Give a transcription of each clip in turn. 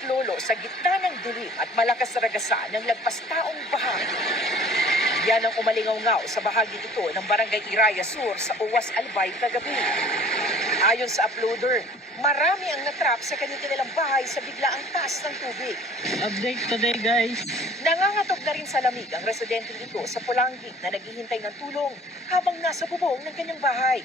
saklolo sa gitna ng dilim at malakas na ragasa ng lagpas-taong baha. Yan ang umalingaw-ngaw sa bahagi ito ng Barangay Iraya Sur sa Uwas Albay kagabi. Ayon sa uploader, marami ang natrap sa kanilang bahay sa biglaang taas ng tubig. Update today, guys. Nangangatog na rin sa lamig ang residente ito sa Pulangi na naghihintay ng tulong habang nasa bubong ng kanyang bahay.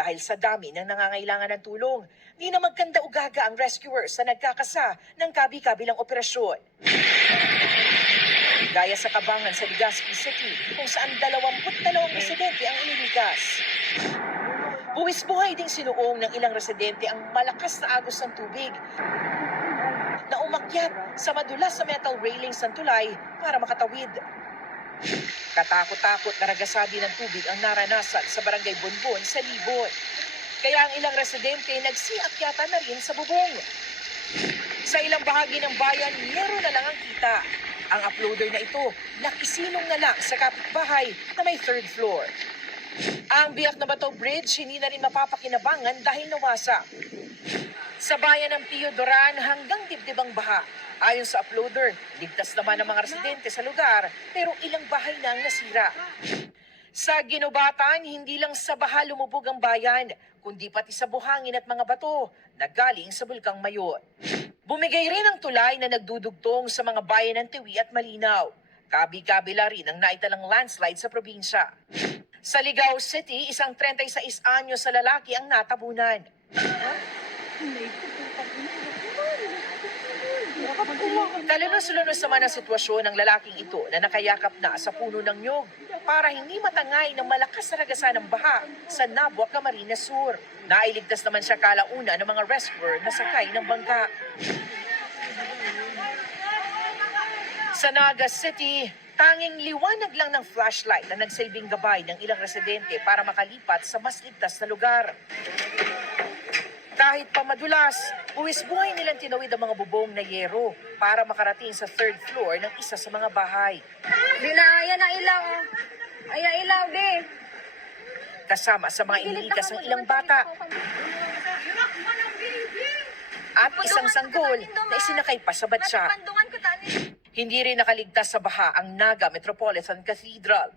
Dahil sa dami ng nangangailangan ng tulong, di na magkanda-ugaga ang rescuers na nagkakasa ng kabi-kabilang operasyon. Gaya sa Kabangan sa Legazpi City kung saan 22 residente ang inilikas. Buwis-buhay ding sinuong ng ilang residente ang malakas na agos ng tubig na umakyat sa madulas sa metal railings ng tulay para makatawid. Katakot-takot na ragasabi ng tubig ang naranasan sa Barangay Bonbon sa Libon. Kaya ang ilang residente nagsiakyata na rin sa bubong. Sa ilang bahagi ng bayan, meron na lang ang kita. Ang uploader na ito, nakisinong na lang sa kapitbahay na may third floor. Ang Biak na Bato Bridge hindi na rin mapapakinabangan dahil nawasa. Sa bayan ng Pio Duran hanggang dibdibang baha. Ayon sa uploader, ligtas naman ang mga residente sa lugar pero ilang bahay na ang nasira. Sa Ginobatan, hindi lang sa baha lumubog ang bayan, kundi pati sa buhangin at mga bato na galing sa Bulkang Mayon. Bumigay rin ang tulay na nagdudugtong sa mga bayan ng Tiwi at Malinaw. Kabi-kabila rin ang naitalang landslide sa probinsya. Sa Ligao City, isang 36 anyos sa lalaki ang natabunan. Kalunos-lunos naman ang sitwasyon ng lalaking ito na nakayakap na sa puno ng nyug para hindi matangay ng malakas na ragasan ng baha sa Nabua, Camarines Sur. Nailigtas naman siya kalauna ng mga rescuer na sakay ng bangka. Sa Naga City, tanging liwanag lang ng flashlight na nagsilbing gabay ng ilang residente para makalipat sa mas ligtas na lugar. Kahit pa madulas, buwis-buhay nilang tinawid ang mga bubong na yero para makarating sa third floor ng isa sa mga bahay. Di na, ayan ang ilaw. Ayan ilaw, di. Kasama sa mga inilikas ng ilang bata at isang sanggol na isinakay pa sa batsa. Hindi rin nakaligtas sa baha ang Naga Metropolitan Cathedral.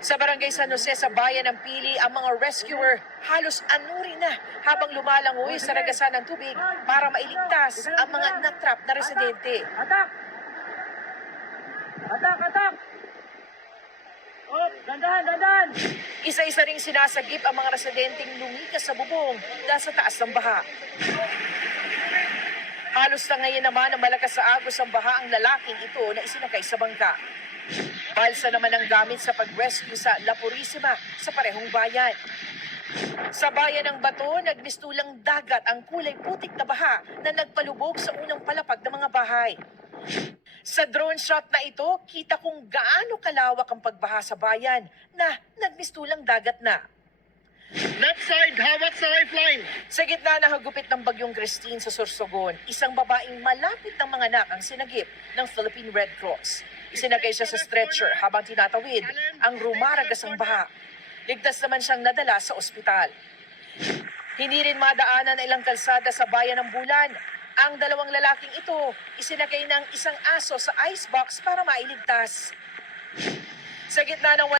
Sa Barangay San Jose sa bayan ng Pili, ang mga rescuer halos anuri na habang lumalangoy sa ragasan ng tubig para mailigtas ang mga natrap na residente. Atak! Atak! Atak! Oh, dandan! Dandan! Isa-isa ring sinasagip ang mga residenteng lumikas sa bubong dahil sa taas ng baha. Halos na ngayon naman ang malakas sa agos ng baha ang lalaking ito na isinakay sa bangka. Balsa naman ang gamit sa pag-rescue sa La Purisima sa parehong bayan. Sa bayan ng Bato, nagmistulang dagat ang kulay putik na baha na nagpalubog sa unang palapag ng mga bahay. Sa drone shot na ito, kita kung gaano kalawak ang pagbaha sa bayan na nagmistulang dagat na. Left side, hawak sa lifeline. Sa gitna ng hagupit ng Bagyong Christine sa Sorsogon, isang babaeng malapit ng mga anak ang sinagip ng Philippine Red Cross. Isinagay siya sa stretcher habang tinatawid ang rumaragasang baha. Ligtas naman siyang nadala sa ospital. Hindi rin madaanan ng ilang kalsada sa bayan ng Bulan. Ang dalawang lalaking ito, isinagay ng isang aso sa icebox para mailigtas. Sa gitna ng